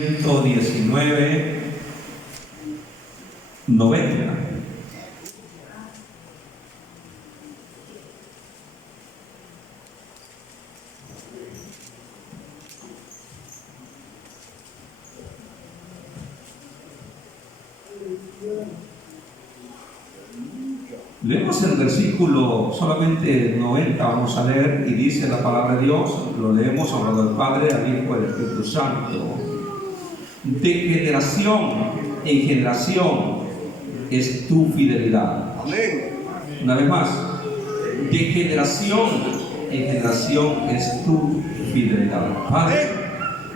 119, 90. Leemos el versículo solamente 90, vamos a leer, y dice la palabra de Dios, lo leemos hablando del Padre, al Hijo y al Espíritu Santo. De generación en generación es tu fidelidad. Amén. Una vez más, de generación en generación es tu fidelidad. Padre,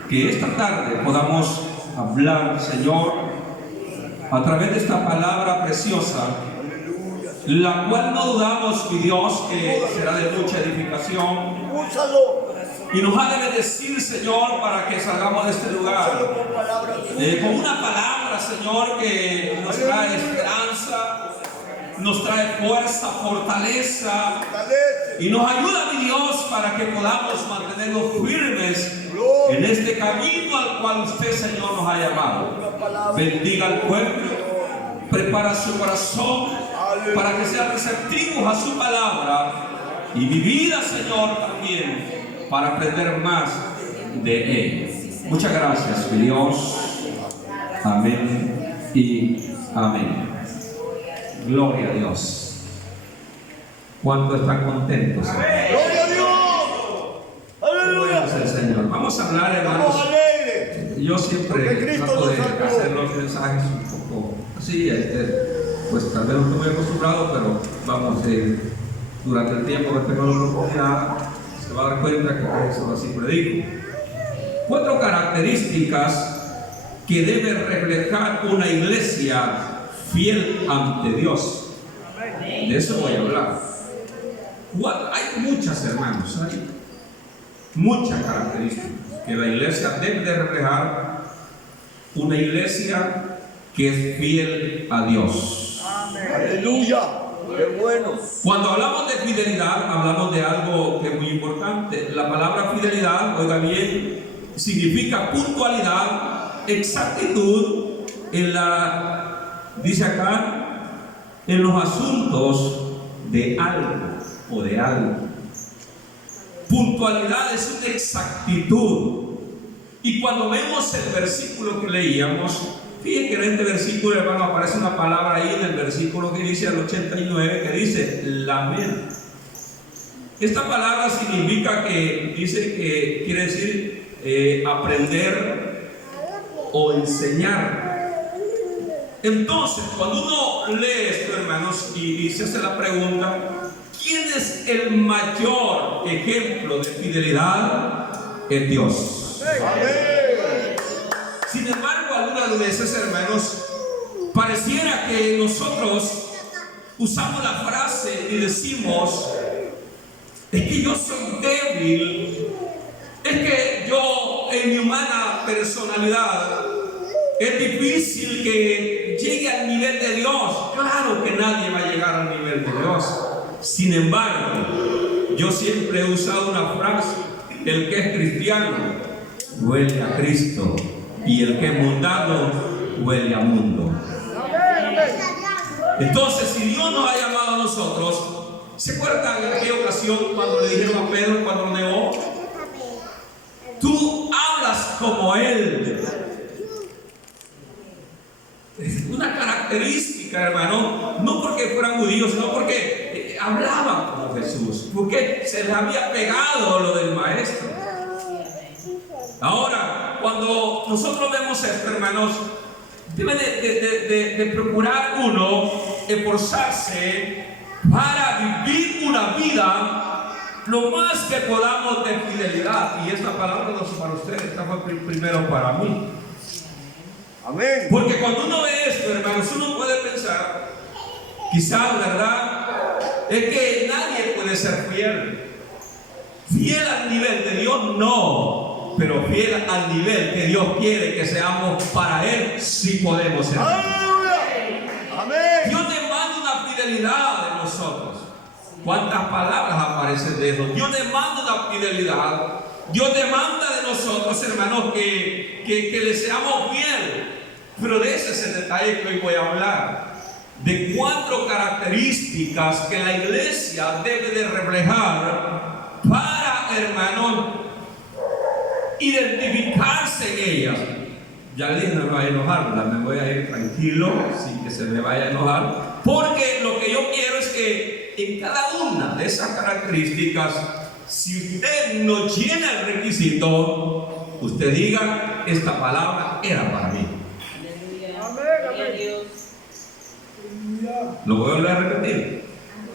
que esta tarde podamos hablar, Señor, a través de esta palabra preciosa, la cual no dudamos, mi Dios, que será de mucha edificación. Úsalo. Y nos ha de bendecir, Señor, para que salgamos de este lugar con una palabra, Señor, que nos trae esperanza, nos trae fuerza, fortaleza, y nos ayuda, mi Dios, para que podamos mantenernos firmes en este camino al cual usted, Señor, nos ha llamado. Bendiga al pueblo, prepara su corazón para que sean receptivos a su palabra, y mi vida, Señor, también para aprender más de Él. Muchas gracias, mi Dios. Amén y amén. Gloria a Dios. ¿Cuántos están contentos? ¡Gloria a Dios! ¡Aleluya! Bueno, el Señor. Vamos a hablar, hermanos. ¡Vamos alegres! Yo siempre Porque Cristo trato de nos salvó. hacer los mensajes un poco así, pues tal vez no estoy muy acostumbrado, pero vamos, durante el tiempo que tengo la oportunidad, se va a dar cuenta que eso así predico. 4 características que debe reflejar una iglesia fiel ante Dios. De eso voy a hablar. Hay muchas, hermanos, hay muchas características que la iglesia debe de reflejar, una iglesia que es fiel a Dios. ¡Aleluya! ¡Qué bueno! Cuando hablamos de fidelidad, hablamos de algo que es muy importante. La palabra fidelidad, oiga bien, significa puntualidad, exactitud dice acá, en los asuntos de algo o de algo. Puntualidad es una exactitud. Y cuando vemos el versículo que leíamos, fíjense que en este versículo, hermano, aparece una palabra ahí en el versículo que dice al 89, que dice lamer. Esta palabra significa quiere decir aprender o enseñar. Entonces, cuando uno lee esto, hermanos, y se hace la pregunta, ¿quién es el mayor ejemplo de fidelidad? Es Dios. ¡Amén! Sin embargo, algunas veces, hermanos, pareciera que nosotros usamos la frase y decimos, es que yo soy débil, es que yo en mi humana personalidad es difícil que llegue al nivel de Dios. Claro que nadie va a llegar al nivel de Dios. Sin embargo, yo siempre he usado una frase, el que es cristiano huele a Cristo, y el que es mundano huele a mundo. Entonces, si Dios nos ha llamado a nosotros, ¿se acuerdan en aquella ocasión cuando le dijeron a Pedro, cuando lo negó? Tú hablas como Él. Es una característica, hermano, no porque fueran judíos, sino porque hablaban como Jesús, porque se les había pegado lo del maestro. Ahora, cuando nosotros vemos esto, hermanos, debe de procurar uno esforzarse para vivir una vida lo más que podamos de fidelidad. Y esta palabra no es para ustedes, esta fue primero para mí. Amén. Porque cuando uno ve esto, hermanos, uno puede pensar, quizás, ¿verdad?, es que nadie puede ser fiel. Fiel al nivel de Dios, no. Pero fiel al nivel que Dios quiere que seamos para Él, sí podemos ser. ¡Aleluya! Amén. Dios demanda una fidelidad de nosotros. ¿Cuántas palabras aparecen de eso? Dios demanda una fidelidad. Dios demanda de nosotros, hermanos, que le seamos fieles. Pero de ese es el detalle que hoy voy a hablar. De 4 características que la iglesia debe de reflejar para, hermanos, identificarse en ellas. Ya le dije, no me vaya a enojar, ¿verdad? Me voy a ir tranquilo, sin que se me vaya a enojar. Porque lo que yo quiero es que en cada una de esas características, si usted no llena el requisito, usted diga, esta palabra era para mí. Lo voy a volver a repetir.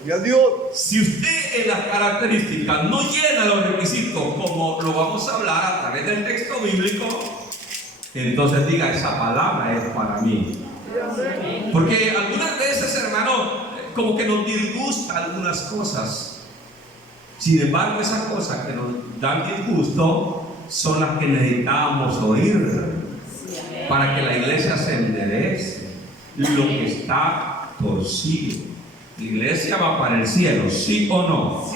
Y a Dios. Si usted en las características no llena los requisitos, como lo vamos a hablar a través del texto bíblico, entonces diga, esa palabra es para mí. Porque algunas veces, hermano, como que nos disgusta algunas cosas. Sin embargo, esas cosas que nos dan disgusto son las que necesitamos oír para que la iglesia se enderece. Lo que está torcido. La iglesia va para el cielo, ¿sí o no?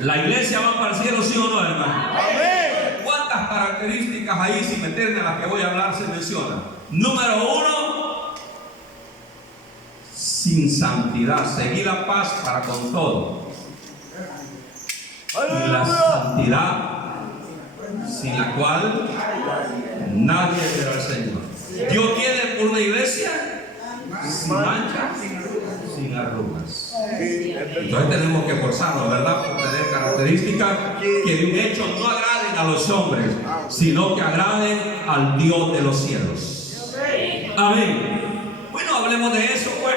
La iglesia va para el cielo, ¿sí o no, hermano? Amén. ¿Cuántas características ahí, sin meterme a las que voy a hablar, se mencionan? Número 1, sin santidad, seguir la paz para con todo. Y la santidad, sin la cual nadie verá al Señor. Dios quiere por una iglesia sin mancha, sin arrugas. Entonces tenemos que esforzarnos, ¿verdad?, por tener características que de un hecho no agraden a los hombres, sino que agraden al Dios de los cielos. Amén. Bueno, hablemos de eso, pues.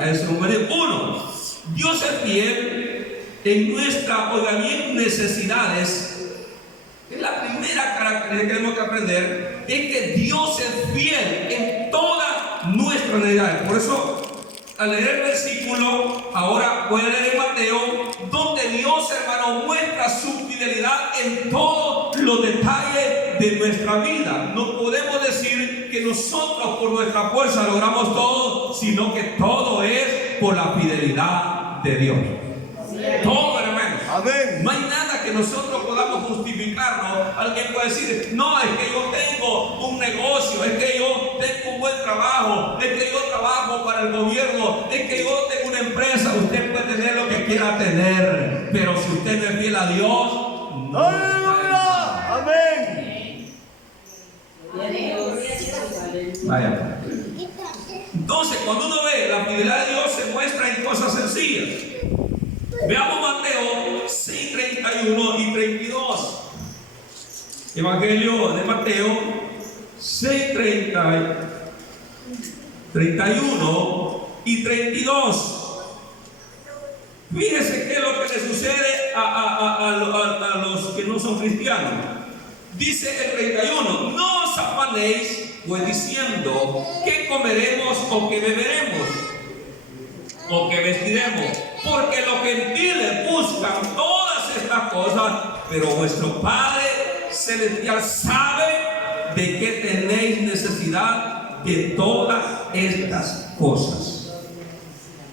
A eso número 1. Dios es fiel en nuestra, oiga bien, necesidades. Es la primera característica que tenemos que aprender, es que Dios es fiel en todas nuestras necesidades. Por eso, al leer el versículo, ahora voy a leer en Mateo, donde Dios, hermano, muestra su fidelidad en todos los detalles de nuestra vida. No podemos decir que nosotros por nuestra fuerza logramos todo, sino que todo es por la fidelidad de Dios. Todo, hermano. Amén. No hay nada que nosotros podamos justificarnos. Alguien puede decir, no, es que yo tengo un negocio, es que yo tengo un buen trabajo, es que yo trabajo para el gobierno, es que yo tengo una empresa. Usted puede tener lo que quiera tener, pero si usted no es fiel a Dios, no. ¡Aleluya! Amén. Vaya. Entonces, cuando uno ve la fidelidad de Dios, se muestra en cosas sencillas. Veamos Mateo 6, 31 y 32. Evangelio de Mateo 6, 31 y 32. Fíjese qué es lo que le sucede a los que no son cristianos. Dice el 31, no os afanéis, pues diciendo, ¿qué comeremos o qué beberemos? ¿O qué vestiremos? Porque los gentiles buscan todas estas cosas, pero vuestro Padre Celestial sabe de qué tenéis necesidad de todas estas cosas.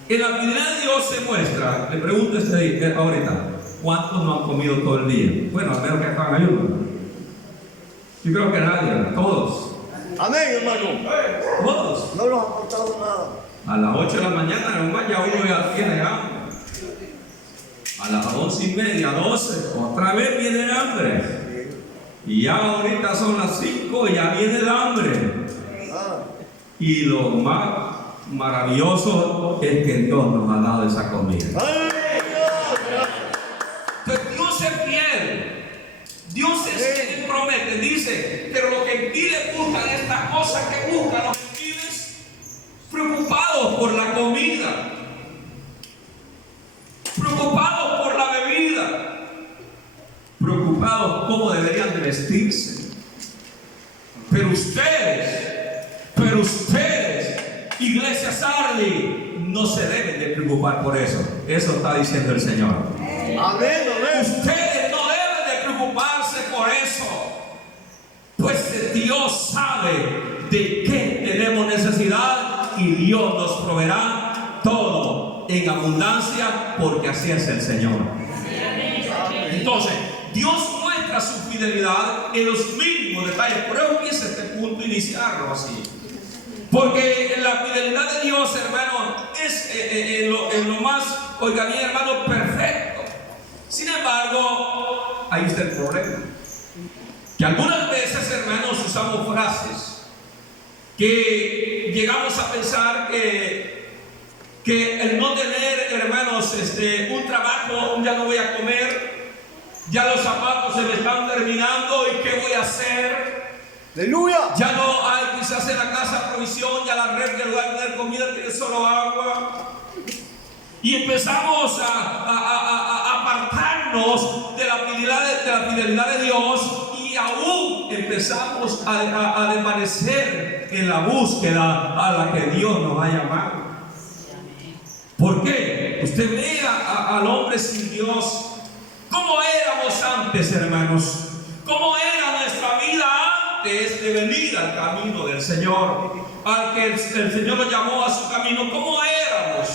En la fidelidad de Dios se muestra. Le pregunto ahorita, ¿cuántos no han comido todo el día? Bueno, al menos que estaban ayuno. Yo creo que nadie, todos. Amén, hermano. Todos. No nos ha faltado nada. A las 8 de la mañana, nomás ya uno ya tiene hambre. A las 11:30, 12, otra vez viene el hambre. Y ya ahorita son las 5 y ya viene el hambre. Y lo más maravilloso es que Dios nos ha dado esa comida. Entonces Dios es fiel. Dios es quien promete. Dice, pero los gentiles buscan estas cosas que buscan los gentiles, preocupados por la comida, preocupados por la bebida, preocupados cómo deberían de vestirse. Pero ustedes, Iglesia Sarli, no se deben de preocupar por eso. Eso está diciendo el Señor. Amén, amén. Ustedes no deben de preocuparse por eso, pues Dios sabe de qué tenemos necesidad y Dios nos proveerá todo en abundancia, porque así es el Señor. Entonces, Dios muestra muestra su fidelidad en los mínimos detalles. Por eso quise este punto iniciarlo así. Porque la fidelidad de Dios, hermano, es en lo más, oiga bien, hermano, perfecto. Sin embargo, ahí está el problema. Que algunas veces, hermanos, usamos frases que llegamos a pensar que el no tener, hermanos, un trabajo, ya no voy a comer, ya los zapatos se me están terminando y ¿qué voy a hacer? Aleluya. Ya no hay quizás en la casa provisión, ya la red, en lugar de tener comida tiene solo agua. Y empezamos a apartarnos de la fidelidad de Dios, y aún empezamos a desvanecer en la búsqueda a la que Dios nos ha llamado. ¿Por qué? Usted ve al hombre sin Dios. ¿Cómo éramos antes, hermanos? ¿Cómo era nuestra vida antes de venir al camino del Señor? Al que el Señor nos llamó a su camino. ¿Cómo éramos?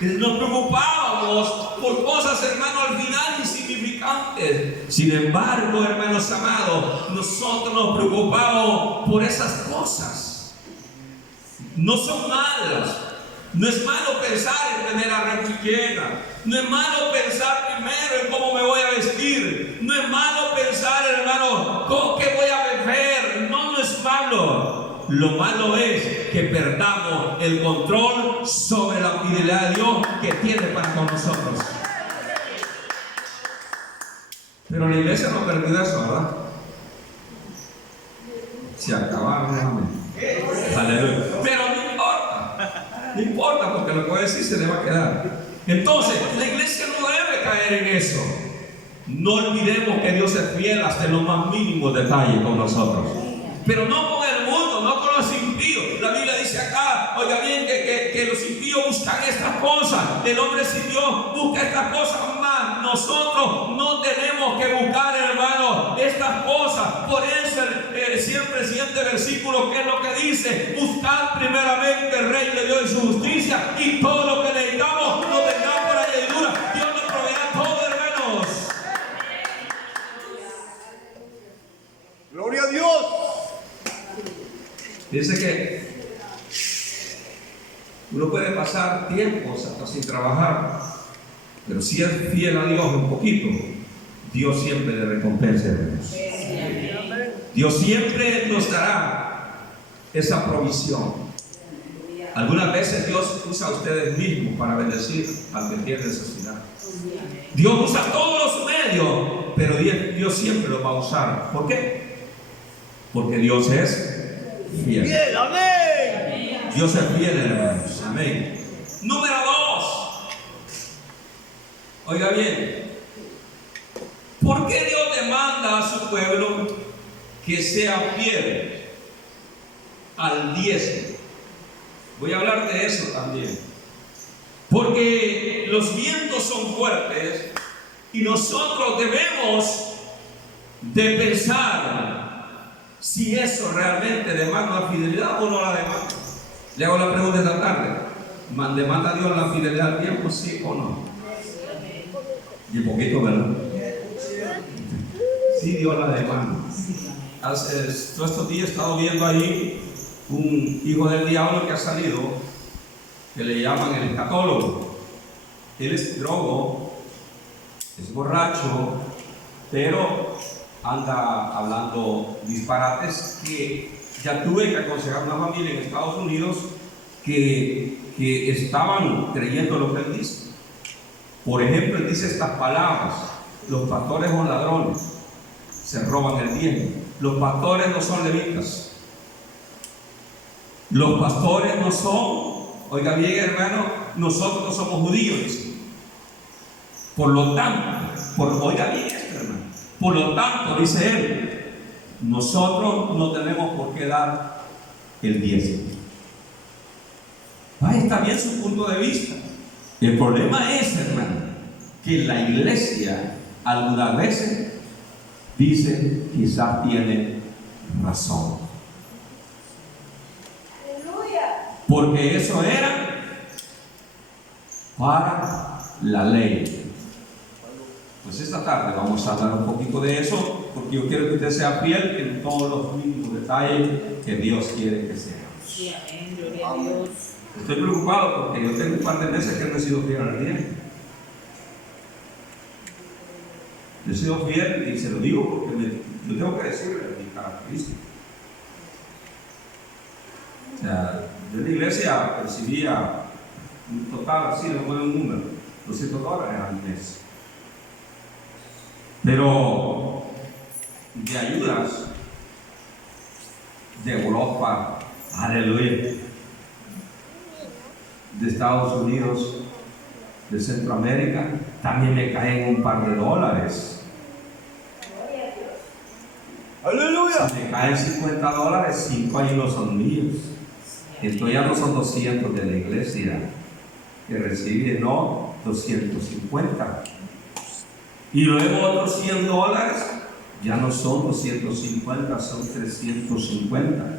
Nos preocupábamos por cosas, hermanos, al final insignificantes. Sin embargo, hermanos amados, nosotros nos preocupamos por esas cosas. No son malas. No es malo pensar en tener la refri llena. No es malo pensar primero en cómo me voy a vestir. No es malo pensar, hermano, qué voy a beber. No es malo. Lo malo es que perdamos el control sobre la fidelidad de Dios que tiene para con nosotros. Pero la iglesia no perdió eso, ¿verdad? Se acabaron, amén. Aleluya. Pero no importa. No importa, porque lo que voy a decir se le va a quedar. Entonces, la iglesia no debe caer en eso. No olvidemos que Dios es fiel hasta en los más mínimos detalles con nosotros. Pero no con el mundo, no con los impíos. La Biblia dice acá, oiga bien, que los impíos buscan estas cosas. El hombre sin Dios busca estas cosas más. Nosotros no tenemos que buscar, hermano, estas cosas. Por eso siempre el siguiente versículo, que es lo que dice: buscad primeramente el reino de Dios y su justicia, y todo lo que necesitamos nos vendrá por añadidura. Dios nos proveerá todo, hermanos. Gloria a Dios. Dice que uno puede pasar tiempos hasta sin trabajar, pero si es fiel a Dios un poquito, Dios siempre le recompensa, hermanos. Dios siempre nos dará esa provisión. Algunas veces Dios usa a ustedes mismos para bendecir al que tiene necesidad. Dios usa todos los medios, pero Dios siempre los va a usar. ¿Por qué? Porque Dios es fiel. Bien, amén. Dios es fiel, hermanos. Amén. Número 2. Oiga bien. ¿Por qué Dios demanda a su pueblo que sea fiel al diezmo? Voy a hablar de eso también. Porque los vientos son fuertes y nosotros debemos de pensar si eso realmente demanda la fidelidad o no la demanda. Le hago la pregunta esta tarde: ¿demanda Dios la fidelidad al tiempo, sí o no? Y un poquito, ¿verdad? Sí, Dios la demanda. Todos estos días he estado viendo ahí un hijo del diablo que ha salido, que le llaman el escatólogo. Él es drogo, es borracho, pero anda hablando disparates, que ya tuve que aconsejar a una familia en Estados Unidos que estaban creyendo lo que él dice. Por ejemplo, él dice estas palabras: los pastores son ladrones, se roban el diezmo. Los pastores no son levitas. Los pastores no son, oiga bien, hermano, nosotros no somos judíos, dice. Por lo tanto, oiga bien esto, hermano. Por lo tanto, dice él, nosotros no tenemos por qué dar el diezmo. Ahí está bien su punto de vista. El problema es, hermano, que la iglesia algunas veces dice, quizás tiene razón. Porque eso era para la ley. Pues esta tarde vamos a hablar un poquito de eso, porque yo quiero que usted sea fiel en todos los mínimos detalles que Dios quiere que sea. Sí, amén, gloria a Dios. Estoy preocupado porque yo tengo un par de meses que no he sido fiel al tiempo. Yo he sido fiel y se lo digo porque yo tengo que decirle mi característica. O sea, yo en la iglesia recibía un total, así le pongo un número, $200 al mes. Pero de ayudas de Europa, aleluya, de Estados Unidos, de Centroamérica, también me caen un par de dólares. Aleluya. Si me caen $50, 5 ahí no son míos. Entonces ya no son 200 de la iglesia que recibe, no, 250. Y luego otros $100 ya no son 250, son 350.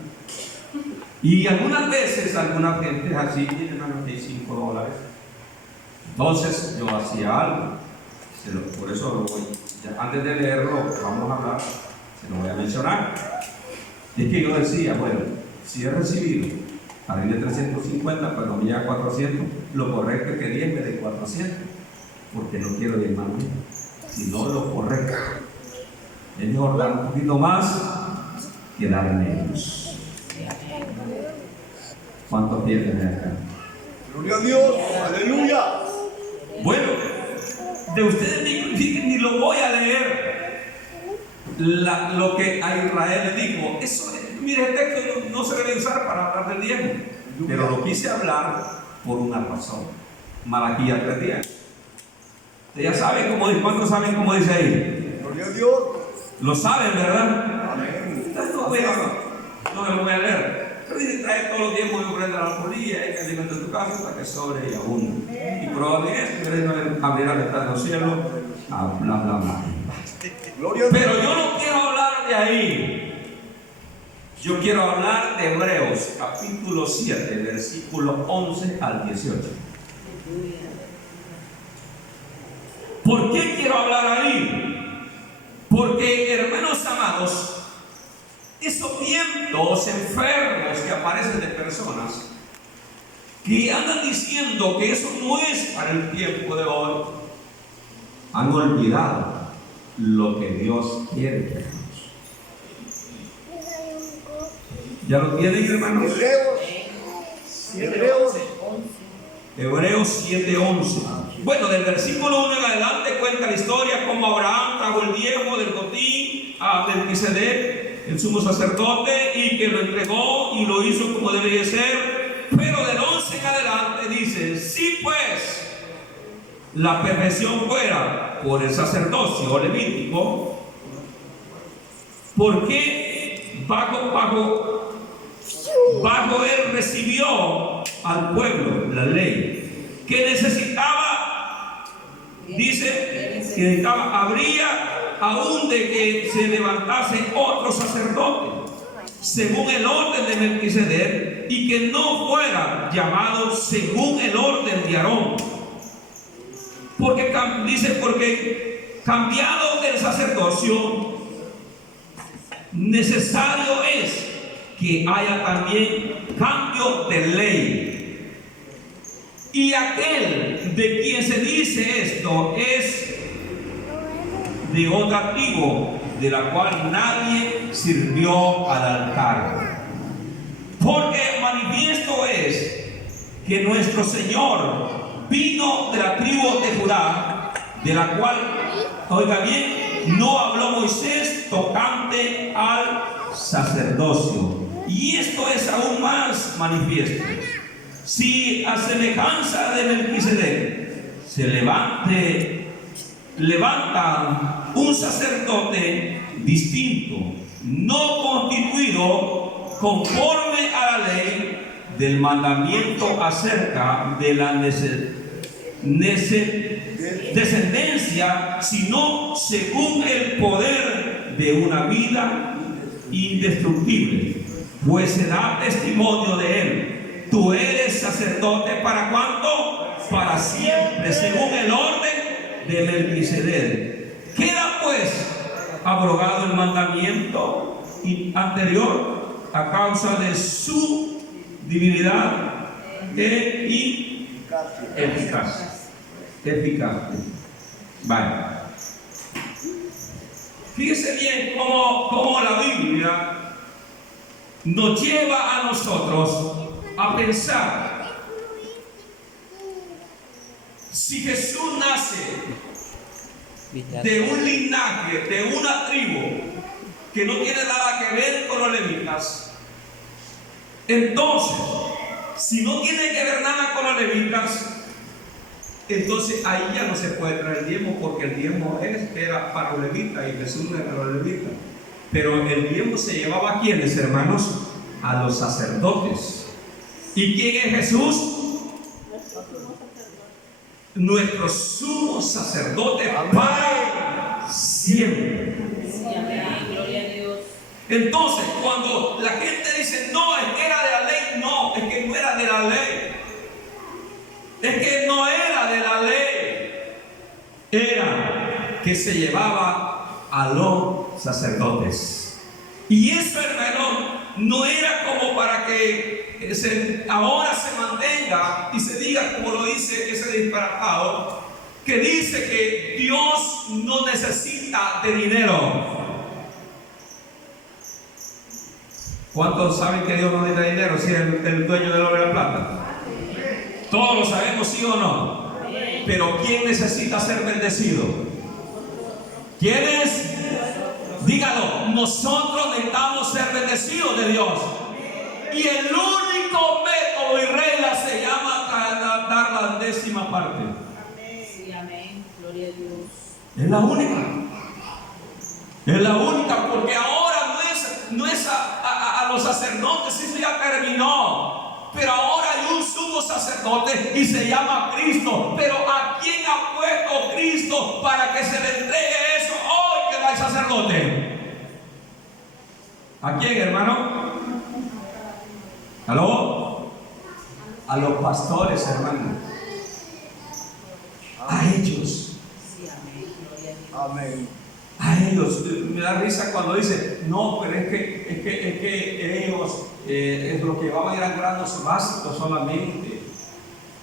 Y algunas veces, alguna gente así, tienen menos de $5. Entonces yo hacía algo, por eso lo voy, antes de leerlo, vamos a hablar, se lo voy a mencionar. Es que yo decía, bueno, si he recibido a mí de 350, pero me llega 400, lo correcto es que 10 me dé 400, porque no quiero 10 más, sino lo correcto. Es mejor dar un poquito más que dar menos. ¿Cuántos pierden acá? Gloria a Dios. Aleluya. Bueno, de ustedes ni lo voy a leer. Lo que a Israel le dijo, eso, mire, el texto no se debe usar para hablar del diezmo, pero lo quise hablar por una razón. Malaquías 3:10. Ustedes ya saben ¿cuántos saben cómo dice ahí? Gloria a Dios. Lo saben, ¿verdad? Amén. Entonces no me lo voy a leer. Pero dice, trae todos los diezmos y ofrenda a la alfolía y que alimenta tu casa hasta que sobre y abunde. Y prueba esto, que no abriera la ventana de los cielos, bla, bla, bla. Gloria a Dios. Pero yo no quiero hablar de ahí. Yo quiero hablar de Hebreos, capítulo 7, versículo 11 al 18. ¿Por qué quiero hablar ahí? Porque, hermanos amados, esos vientos enfermos que aparecen de personas que andan diciendo que eso no es para el tiempo de hoy, han olvidado lo que Dios quiere que hagamos. ¿Ya lo tienen, hermanos? Hebreos 7:11. Bueno, del versículo 1 en adelante cuenta la historia como Abraham trajo el diezmo del botín a Melquisedec, el sumo sacerdote, y que lo entregó y lo hizo como debería ser. Pero del 11 en adelante dice: si pues la perfección fuera por el sacerdocio levítico, ¿por qué bajo él recibió al pueblo la ley? Que necesitaba, dice, que necesitaba, habría aún de que se levantase otro sacerdote, según el orden de Melquisedec, y que no fuera llamado según el orden de Aarón. Porque cambiado el sacerdocio, necesario es que haya también cambio de ley. Y aquel de quien se dice esto es de otra tribu, de la cual nadie sirvió al altar. Porque manifiesto es que nuestro Señor vino de la tribu de Judá, de la cual, oiga bien, no habló Moisés tocante al sacerdocio. Y esto es aún más manifiesto. Si a semejanza de Melquisedec se levanta un sacerdote distinto, no constituido conforme a la ley del mandamiento acerca de la descendencia, sino según el poder de una vida indestructible, pues se da testimonio de él. Tú eres sacerdote ¿para cuánto? Para siempre, según el orden de Melquisedec. abrogado el mandamiento anterior a causa de su divinidad y eficaz. Vale. Fíjese bien cómo la Biblia nos lleva a nosotros a pensar: si Jesús nace de un linaje, de una tribu que no tiene nada que ver con los levitas, entonces, si no tiene que ver nada con los levitas, entonces ahí ya no se puede traer el diezmo, porque el diezmo era para los levitas y Jesús no era para los levitas. Pero el diezmo se llevaba a ¿quiénes, hermanos? A los sacerdotes. ¿Y quién es Jesús? Nuestro sumo sacerdote para siempre. Amén. Gloria a Dios. Entonces, cuando la gente dice, no, es que era de la ley, no, es que no era de la ley. Es que no era de la ley. Era que se llevaba a los sacerdotes. Y eso, hermano, no era como para que ahora se mantenga y se diga, como lo dice ese disparatado, que dice que Dios no necesita de dinero. ¿Cuántos saben que Dios no necesita dinero si es el dueño del oro y la plata? Todos lo sabemos, ¿sí o no? Pero ¿quién necesita ser bendecido? ¿Quién es? Dígalo, nosotros necesitamos ser bendecidos de Dios. Y el único método y regla se llama dar la 10ª parte. Sí, amén. Gloria a Dios. Es la única. Es la única, porque ahora no es a los sacerdotes, eso ya terminó. Pero ahora hay un sumo sacerdote y se llama Cristo. Pero ¿a quién ha puesto Cristo para que se le entregue eso hoy que no hay sacerdote? ¿A quién, hermano? ¿Aló? A los pastores, hermano. A ellos. Sí, amén. Gloria a Dios. Amén. A ellos. Me da risa cuando dice, no, pero es que ellos es lo que llevaban eran granos básicos solamente.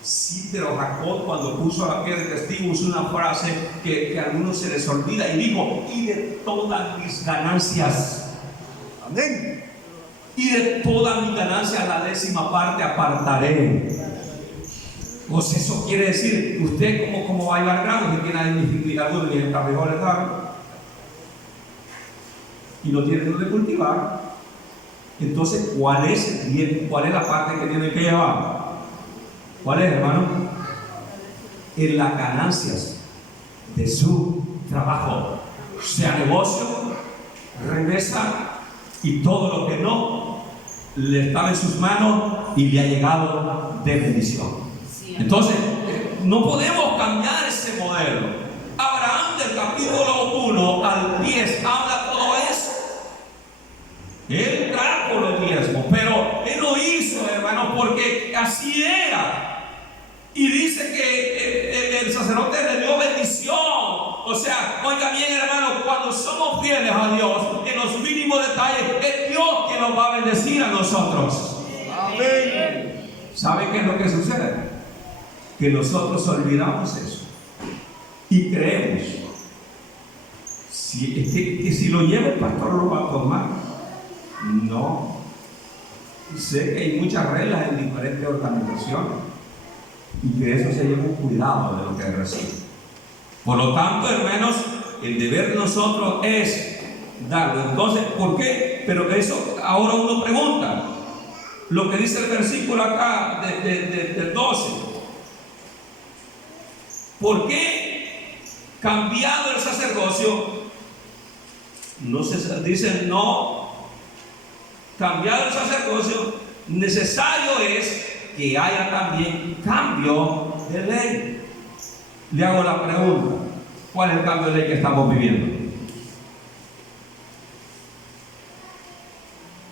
Sí, pero Jacob, cuando puso a la piedra de testigo, usó una frase que a algunos se les olvida y dijo, y de todas mis ganancias. Amén. Y de todas mis ganancias la 10ª parte apartaré. Pues eso quiere decir, usted como va a llevar granos, que tiene algunos ni en carrijoles y no tiene donde cultivar, entonces ¿cuál es la parte que tiene que llevar? ¿Cuál es, hermano? En las ganancias de su trabajo, sea negocio, remesa y todo lo que no le estaba en sus manos y le ha llegado de bendición. Entonces, no podemos cambiar ese modelo. Abraham, del capítulo 1 al 10, habla todo eso. Él trajo los diezmos, pero él lo hizo, hermano, porque así era. Y dice que el sacerdote le dio bendición. O sea, oiga bien, hermano, cuando somos fieles a Dios en los mínimos detalles, es Dios quien nos va a bendecir a nosotros. Amén. ¿Sabe qué es lo que sucede? Que nosotros olvidamos eso y creemos que si lo lleva el pastor lo va a tomar. No. Sé que hay muchas reglas en diferentes organizaciones y que eso se lleva un cuidado de lo que recibe. Por lo tanto, hermanos, el deber de nosotros es darlo. Entonces, ¿por qué? Pero eso ahora uno pregunta lo que dice el versículo acá del 12. ¿Por qué, cambiado el sacerdocio, no se dice no? Cambiado el sacerdocio, necesario es que haya también cambio de ley. Le hago la pregunta: ¿cuál es el cambio de ley que estamos viviendo?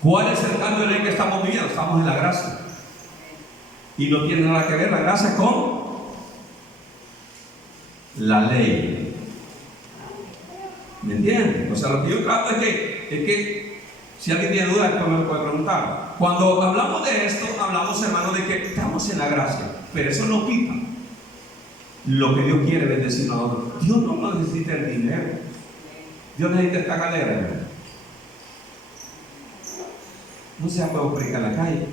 ¿Cuál es el cambio de ley que estamos viviendo? Estamos en la gracia. Y no tiene nada que ver la gracia con la ley. ¿Me entienden? O sea, lo que yo trato es que si alguien tiene dudas, después me lo puede preguntar. Cuando hablamos de esto, hablamos, hermano, de que estamos en la gracia, pero eso no quita lo que Dios quiere bendecir a nosotros. Dios no necesita el dinero. Dios necesita esta galera, hermano. No se puede predicar en la calle.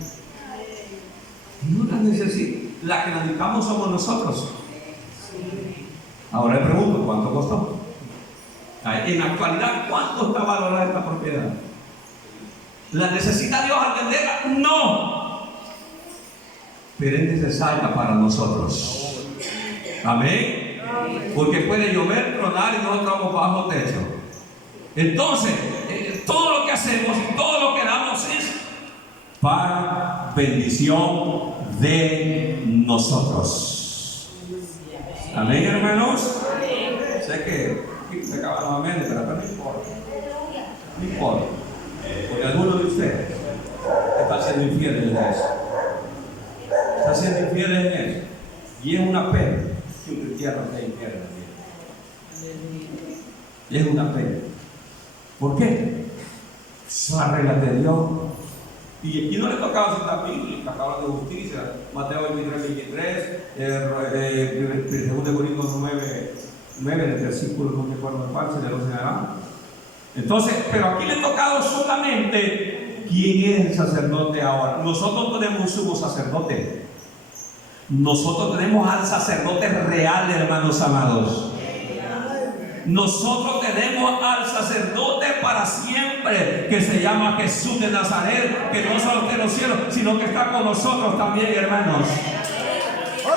No la necesita. La que necesitamos somos nosotros. Ahora le pregunto, ¿cuánto costó? En la actualidad, ¿cuánto está valorada esta propiedad? ¿La necesita Dios al venderla? No. Pero es necesaria para nosotros. Amén. Porque puede llover, tronar y nosotros estamos bajo techo. Entonces, todo lo que hacemos, todo lo que damos es para bendición de nosotros. Amén, hermanos. Sé que se acaba nuevamente, pero no importa. No importa. Porque algunos de ustedes están siendo infieles en eso. Están siendo infieles en eso. Y es una pena que un cristiano esté infiel también. Y es una pena. ¿Por qué? Son las reglas de Dios. Y no le tocaba citar bíblica, habla de justicia. Mateo 23, 2 Corintios 9, el versículo, no me acuerdo de cuál, se le lo señalará. Entonces, pero aquí le ha tocado solamente quién es el sacerdote ahora. Nosotros tenemos un sumo sacerdote. Nosotros tenemos al sacerdote real, hermanos amados. Nosotros tenemos al sacerdote para siempre, que se llama Jesús de Nazaret, que no solo está en los cielos, sino que está con nosotros también, hermanos.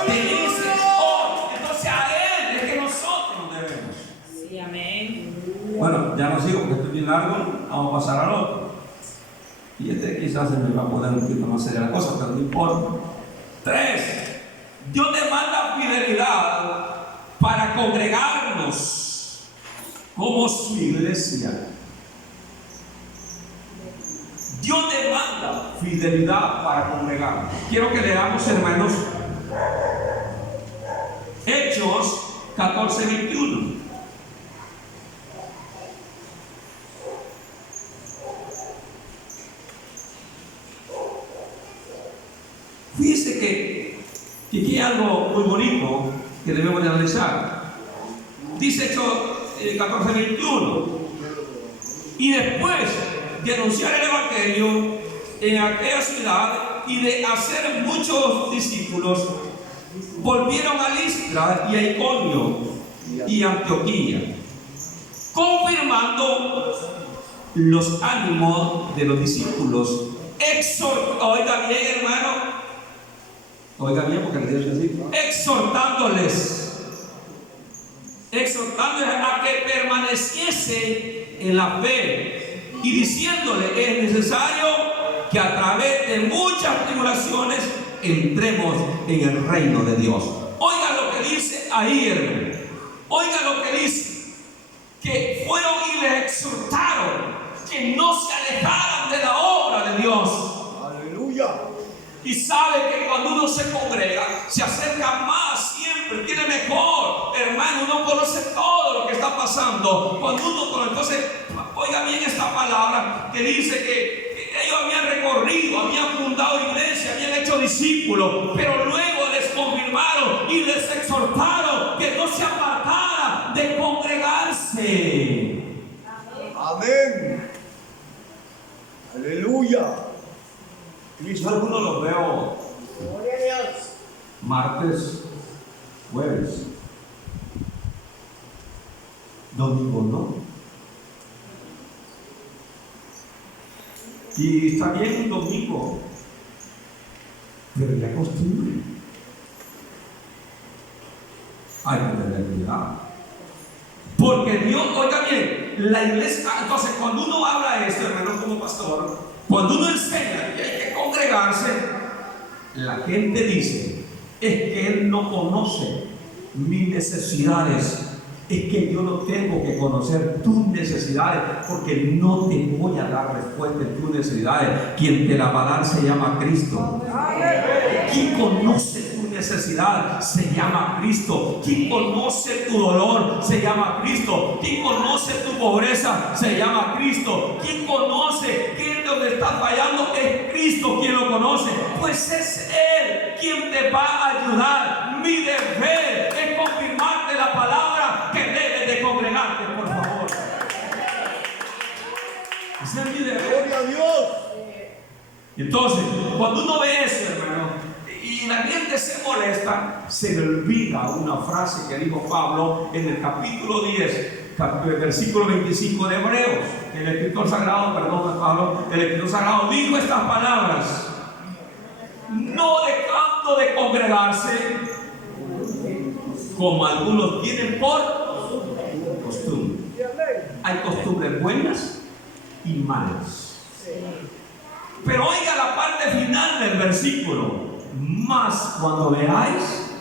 Que dice hoy, entonces a Él es que nosotros nos debemos. Sí, amén. Bueno, ya no sigo porque estoy bien largo, vamos a pasar al otro. Y quizás se me va a poner un poquito más seria la cosa, pero no importa. 3. Dios demanda fidelidad para congregarnos como su iglesia. Dios demanda fidelidad para congregarnos. Quiero que leamos, hermanos, Hechos 14:21. Fíjese que aquí hay algo muy bonito que debemos de analizar. Dice Hechos 14:21. Y después de anunciar el evangelio en aquella ciudad y de hacer muchos discípulos, volvieron a Listra y a Iconio y Antioquía, confirmando los ánimos de los discípulos. Oiga bien, hermano. Oiga bien, porque le digo así. Exhortándoles a que permaneciese en la fe y diciéndole: es necesario que a través de muchas tribulaciones entremos en el reino de Dios. Oiga lo que dice ahí, hermano. Oiga lo que dice: que fueron y les exhortaron que no se alejaran de la obra de Dios. Aleluya. Y sabe que cuando uno se congrega, se acerca más, siempre tiene mejor. Hermano, uno conoce todo lo que está pasando. Cuando uno conoce, entonces, oiga bien esta palabra que dice que ellos habían recorrido, habían fundado iglesia, habían hecho discípulos, pero luego les confirmaron y les exhortaron que no se apartaran de congregarse. Amén. Aleluya. Yo algunos los veo martes, jueves, domingo no. Y está bien un domingo, pero ya costumbre. Hay que tener cuidado. Porque Dios, oiga bien, la iglesia, entonces cuando uno habla esto, hermano, como pastor, cuando uno enseña que hay que congregarse, la gente dice: es que él no conoce mis necesidades. Es que yo no tengo que conocer tus necesidades, porque no te voy a dar respuesta en tus necesidades. Quien te la va a dar se llama Cristo. ¿Quién conoce tus necesidades? necesidad, se llama Cristo. Quien conoce tu dolor, se llama Cristo. Quien conoce tu pobreza, se llama Cristo. Quien conoce qué es donde estás fallando, es Cristo quien lo conoce. Pues es Él quien te va a ayudar. Mi deber es confirmarte la palabra que debes de congregarte, por favor. Ese es mi deber. Gloria a Dios. Entonces, cuando uno ve eso, hermano, y la gente se molesta, se le olvida una frase que dijo Pablo en el capítulo 10, versículo 25 de Hebreos. El escritor sagrado, perdón, Pablo, el escritor sagrado dijo estas palabras: no dejando de congregarse, como algunos tienen por costumbre. Hay costumbres buenas y malas. Pero oiga la parte final del versículo: más cuando veáis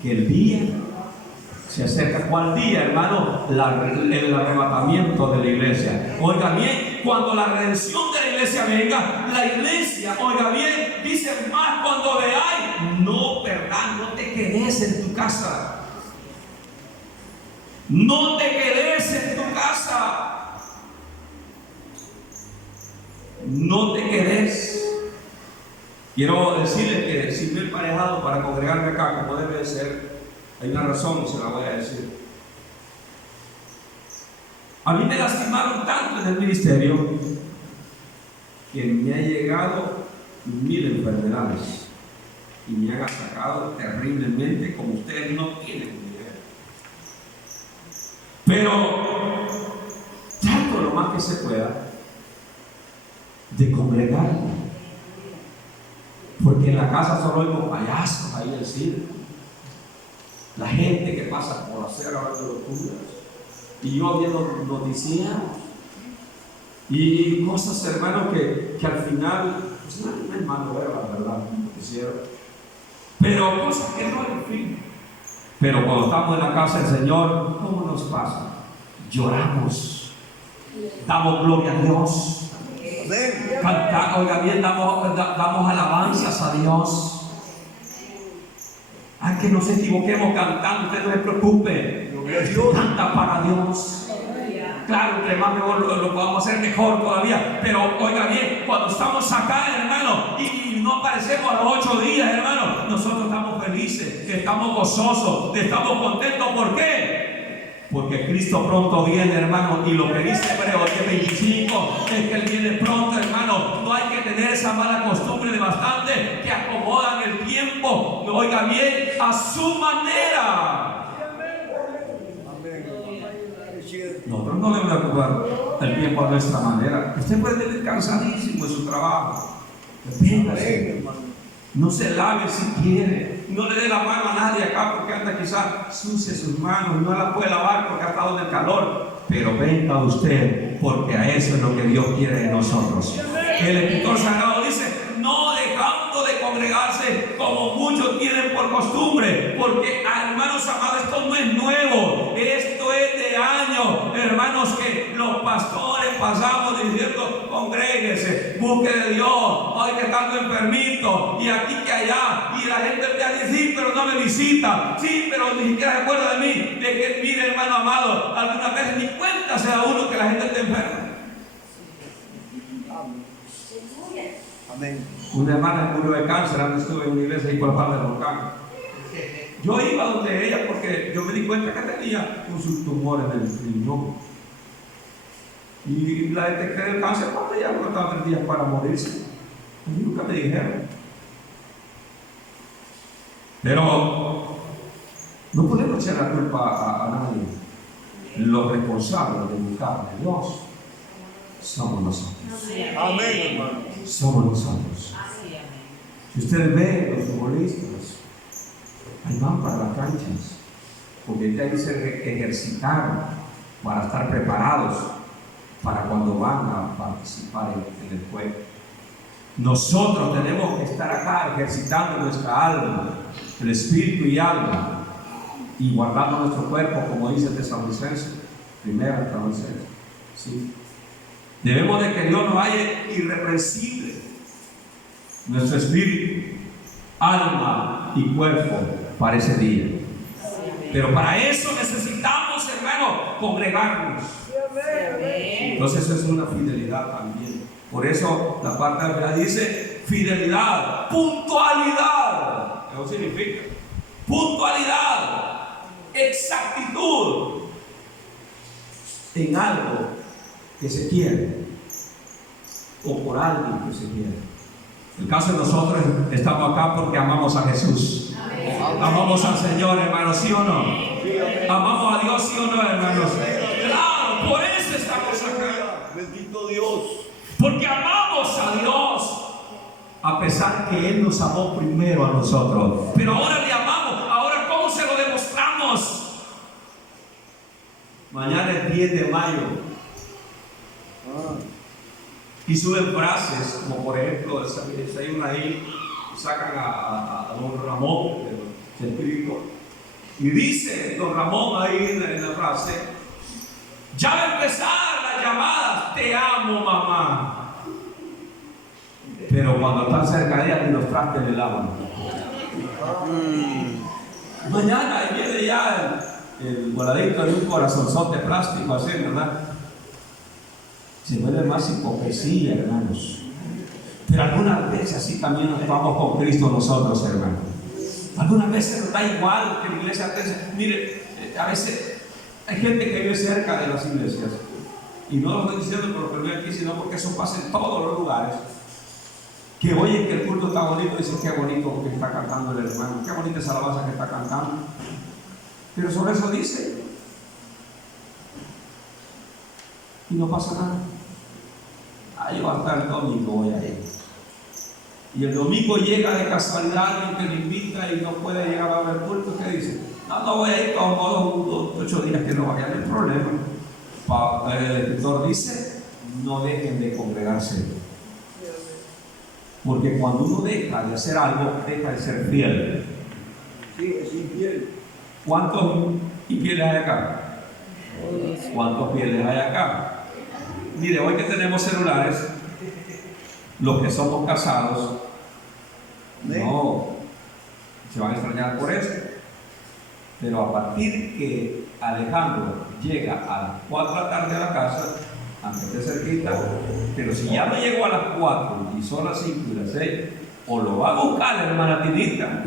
que el día se acerca. ¿Cuál día, hermano? El arrebatamiento de la iglesia. Oiga bien, cuando la redención de la iglesia venga, la iglesia, oiga bien, dice: más cuando veáis. No, ¿verdad? No te quedes en tu casa. No te quedes en tu casa. No te quedes. Quiero decirles que si me he emparejado para congregarme acá como debe de ser, hay una razón y se la voy a decir. A mí me lastimaron tanto en el ministerio que me ha llegado 1000 enfermedades y me han atacado terriblemente como ustedes no tienen idea. Pero trato lo más que se pueda de congregarme, porque en la casa solo hay los payasos ahí del circo, la gente que pasa por hacer ahora de locuras, y yo viendo noticias y cosas, hermano, que al final pues no es malo ver, la verdad, noticiero, pero cosas que no hay fin. Pero cuando estamos en la casa del Señor, ¿cómo nos pasa? Lloramos, damos gloria a Dios. Cantar, oiga bien, damos alabanzas a Dios. Ay, que no se equivoquemos cantando, usted no se preocupe. Canta para Dios. Claro, que más mejor lo podamos hacer mejor todavía. Pero oiga bien, cuando estamos acá, hermano, y no aparecemos a los 8 días, hermano, nosotros estamos felices, estamos gozosos, estamos contentos. ¿Por qué? Porque Cristo pronto viene, hermano, y lo que dice Hebreos 10:25 es que Él viene pronto, hermano. No hay que tener esa mala costumbre de bastante que acomodan el tiempo, oiga bien, a su manera. Nosotros no le vamos a ocupar el tiempo a nuestra manera. Usted puede estar cansadísimo en su trabajo. Véngase. No se lave si quiere. No le dé la mano a nadie acá porque anda quizás sucia sus manos y no las puede lavar porque ha estado en el calor. Pero venga usted, porque a eso es lo que Dios quiere de nosotros. El escritor sagrado dice: no dejando de congregarse como muchos tienen por costumbre. Porque, hermanos amados, esto no es nuevo. Esto es de años, hermanos, que los pastores pasamos diciendo: congréguese, busque de Dios, hay que estar enfermito, y aquí que allá, y la gente te dice: sí, pero no me visita, sí, pero ni siquiera se acuerda de mí. De que, mire, hermano amado, algunas veces ni cuenta se da uno que la gente está enferma. Amén. Una hermana murió de cáncer, antes estuve en una iglesia ahí por la parte del volcán. Yo iba donde ella porque yo me di cuenta que tenía un tumor en el riñón. Y la gente cree el cáncer cuando ella no estaba 3 días para morirse. Nunca me dijeron. Pero no podemos echar la culpa a nadie. Los responsables de buscar a Dios somos nosotros. Amén, hermano. Somos nosotros. Si ustedes ven los futbolistas, ahí van para las canchas, porque hay que ejercitar para estar preparados para cuando van a participar en el juego. Nosotros tenemos que estar acá ejercitando nuestra alma, el espíritu y alma, y guardando nuestro cuerpo, como dice Tesalonicenses, 1 Tesalonicenses. ¿Sí? Debemos de que Dios nos halle irreprensible nuestro espíritu, alma y cuerpo para ese día. Pero para eso necesitamos, hermano, congregarnos. Entonces eso es una fidelidad también. Por eso la parte de la dice fidelidad, puntualidad. Eso significa puntualidad, exactitud en algo que se quiere o por alguien que se quiere. El caso de nosotros estamos acá porque amamos a Jesús. Amamos al Señor, hermanos, ¿sí o no? Amamos a Dios, ¿sí o no, hermanos? Claro, por eso estamos acá. Bendito Dios. Porque amamos a Dios. A pesar que Él nos amó primero a nosotros. Pero ahora le amamos. Ahora, ¿cómo se lo demostramos? Mañana es 10 de mayo. Y suben frases, como por ejemplo, hay una ahí, sacan a don Ramón, el espíritu, y dice don Ramón ahí en la frase: ya va a empezar las llamadas, te amo mamá. Pero cuando están cerca de ella, ni los trastes le lavan. Mañana ahí viene ya el voladito de un corazonzote plástico así, ¿verdad? Se vuelve más hipocresía, hermanos. Pero algunas veces así también nos vamos con Cristo nosotros, hermanos. Algunas veces nos da igual que la iglesia piense. Mire, a veces hay gente que vive cerca de las iglesias. Y no lo estoy diciendo por lo que lo veo aquí, sino porque eso pasa en todos los lugares. Que oyen que el culto está bonito y dicen: qué bonito porque está cantando el hermano, qué bonita esa alabanza que está cantando. Pero sobre eso dice. Y no pasa nada. Ahí va a estar el domingo, voy a ir. Y el domingo llega de casualidad alguien que le invita y no puede llegar a ver el culto. ¿Qué dice? No voy a ir, todos 8 días que no vaya a haber problema. El escritor dice: no dejen de congregarse. Porque cuando uno deja de hacer algo, deja de ser fiel. Sí, es infiel. ¿Cuántos infieles hay acá? ¿Cuántos fieles hay acá? Mire, hoy que tenemos celulares, los que somos casados, no se van a extrañar por eso. Pero a partir que Alejandro llega a las 4 de la tarde a la casa, aunque esté cerquita, pero si ya no llegó a las 4 y son las 5 y las 6, o lo va a buscar la hermana Tinita,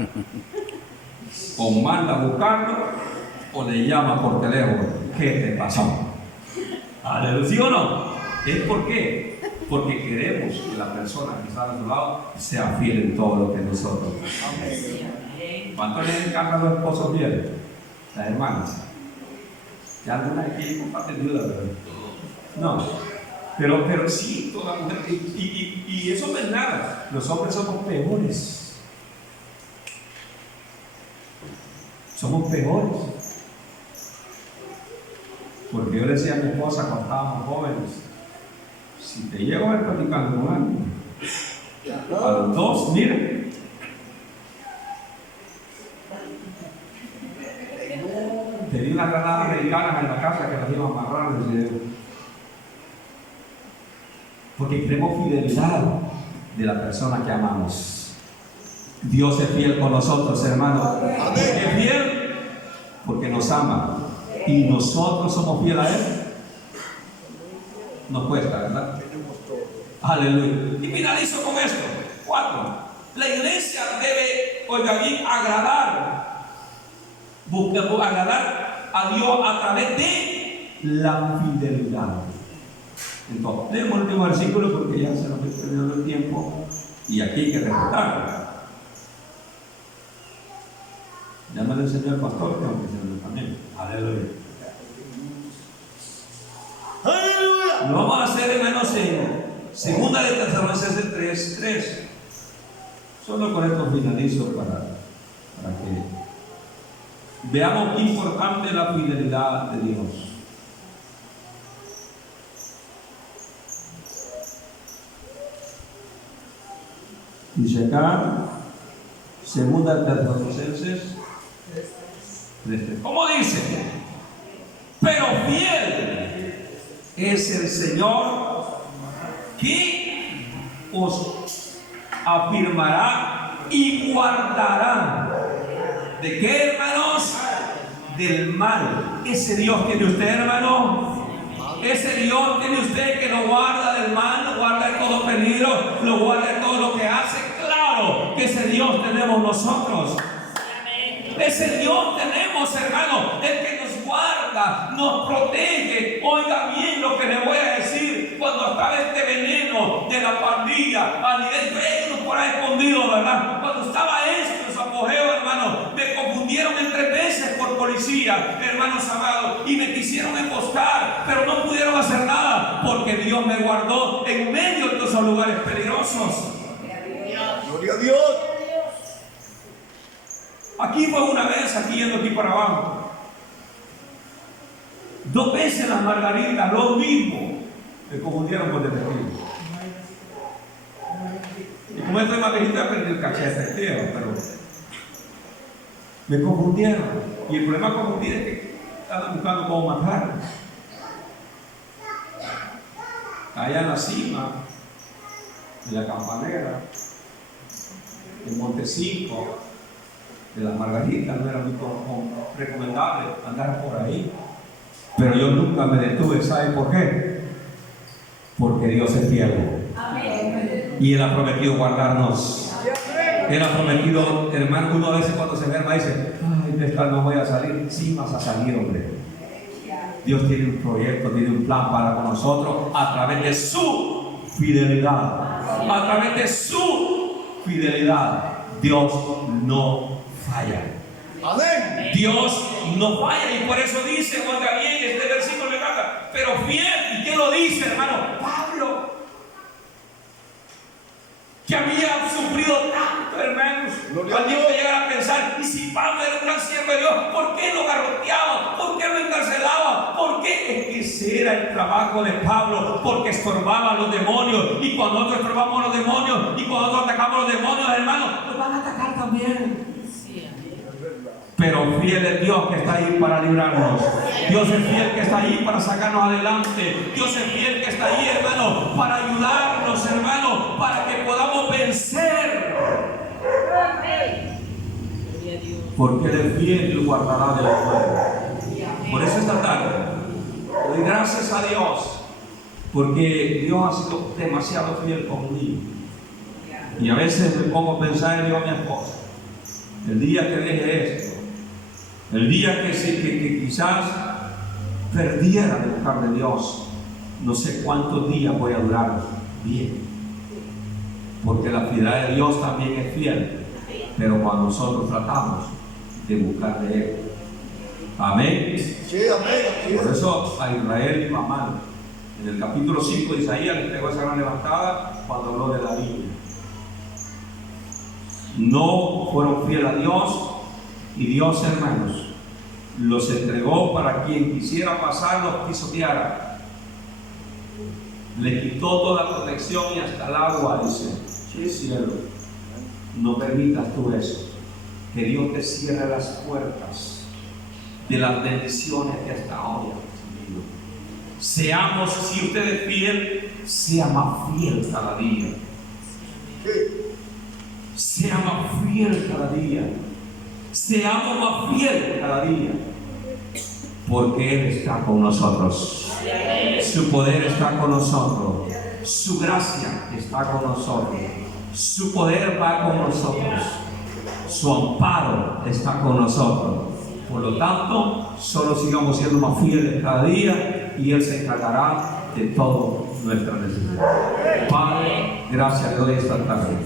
o manda a buscarlo, o le llama por teléfono: ¿qué te pasó? ¿Aleluya? ¿Sí o no? ¿Es por qué? Porque queremos que la persona que está a nuestro lado sea fiel en todo lo que nosotros. ¿Cuánto les encantan los esposos fieles? Las hermanas. Ya algunas aquí comparten dudas, ¿verdad? No. Pero sí, toda mujer. Y eso no es nada. Los hombres somos peores. Somos peores. Porque yo le decía a mi esposa cuando estábamos jóvenes: si te llevo a ver platicando con alguien, a los dos, miren, tenía unas granadas americanas en la casa que las iba a amarrar en el cerebro. Porque queremos fidelidad de la persona que amamos. Dios es fiel con nosotros, hermanos. Es fiel porque nos ama. Y nosotros somos fieles a Él. Nos cuesta, ¿verdad? Aleluya. Y finalizo con esto. 4. La iglesia debe, oiga bien, agradar a Dios a través de la fidelidad. Entonces, leemos el último versículo porque ya se nos está terminando el tiempo y aquí hay que respetarlo. Ya me lo enseñó el pastor, tengo que enseñarlo también. Aleluya. ¡Aleluya! Lo vamos a hacer, hermanos, en Segunda de Tesalonicenses 3:3. Solo con esto finalizo para que veamos qué importante es la fidelidad de Dios. Dice acá, Segunda de Tesalonicenses 3:3. ¿Cómo dice? Pero fiel es el Señor que os afirmará y guardarán. ¿De qué, hermanos? Del mal. Ese Dios tiene usted, hermano. Ese Dios tiene usted que lo guarda del mal, lo guarda de todo peligro, lo guarda de todo lo que hace. Claro que ese Dios tenemos nosotros. Ese Dios tenemos, hermano, el que nos guarda, nos protege. Oiga bien lo que le voy a decir. Cuando estaba este veneno de la pandilla a nivel de por ahí escondido, ¿verdad? Cuando estaba esto en su apogeo, hermano, me confundieron 3 veces por policía, hermanos amados, y me quisieron emboscar, pero no pudieron hacer nada porque Dios me guardó en medio de esos lugares peligrosos. Gloria a Dios. Aquí fue una vez, aquí yendo aquí para abajo. 2 veces las Margaritas, lo mismo. Me confundieron con detective. Y como estoy más viejito, aprendí el cachete, pero me confundieron. Y el problema con confundir es que estaban buscando cómo matarme. Allá en la cima, en la Campanera, en Montecinco, de las Margaritas, no era muy recomendable andar por ahí. Pero yo nunca me detuve. ¿Sabe por qué? Porque Dios es fiel. Y Él ha prometido guardarnos. Él ha prometido, hermano, uno a veces cuando se enferma dice, ay, de esta no voy a salir. Sí vas a salir, hombre. Dios tiene un proyecto, tiene un plan para con nosotros a través de su fidelidad. A través de su fidelidad. Dios no falla. Amén. Dios no falla, y por eso dice, oiga bien, este versículo le canta, pero fiel. ¿Y quién lo dice, hermano? Pablo, que había sufrido tanto, hermanos. Alguien puede llegar a pensar, y si Pablo era un gran siervo de Dios, ¿por qué lo garroteaba? ¿Por qué lo encarcelaba? ¿Por qué? Es que ese era el trabajo de Pablo, porque estorbaba a los demonios. Y cuando nosotros estorbamos a los demonios, y cuando nosotros atacamos a los demonios, hermanos, nos van a atacar también. Pero fiel es Dios que está ahí para librarnos. Dios es fiel que está ahí para sacarnos adelante. Dios es fiel que está ahí, hermano, para ayudarnos, hermano, para que podamos vencer. Porque Él es fiel y lo guardará de la muerte. Por eso esta tarde doy gracias a Dios, porque Dios ha sido demasiado fiel conmigo. Y a veces me pongo a pensar en Dios a mi esposa. El día que deje esto, el día que quizás perdiera de buscar de Dios, no sé cuántos días voy a durar bien. Porque la fidelidad de Dios también es fiel, pero cuando nosotros tratamos de buscar de Él. Amén. Sí, amén. Por eso a Israel iba mal. En el capítulo 5 de Isaías le pegó esa gran levantada cuando habló de la viña. No fueron fieles a Dios, y Dios, hermanos, los entregó para quien quisiera pasar los pisoteara. Le quitó toda protección y hasta el agua, dice. Sí, cielo, no permitas tú eso. Que Dios te cierre las puertas de las bendiciones que hasta ahora has tenido. Seamos, si usted es fiel, sea más fiel cada día. Sea más fiel cada día. Seamos más fieles cada día. Porque Él está con nosotros. Su poder está con nosotros. Su gracia está con nosotros. Su poder va con nosotros. Su amparo está con nosotros. Por lo tanto, solo sigamos siendo más fieles cada día, y Él se encargará de toda nuestra necesidad. Padre, gracias le doy esta tarde.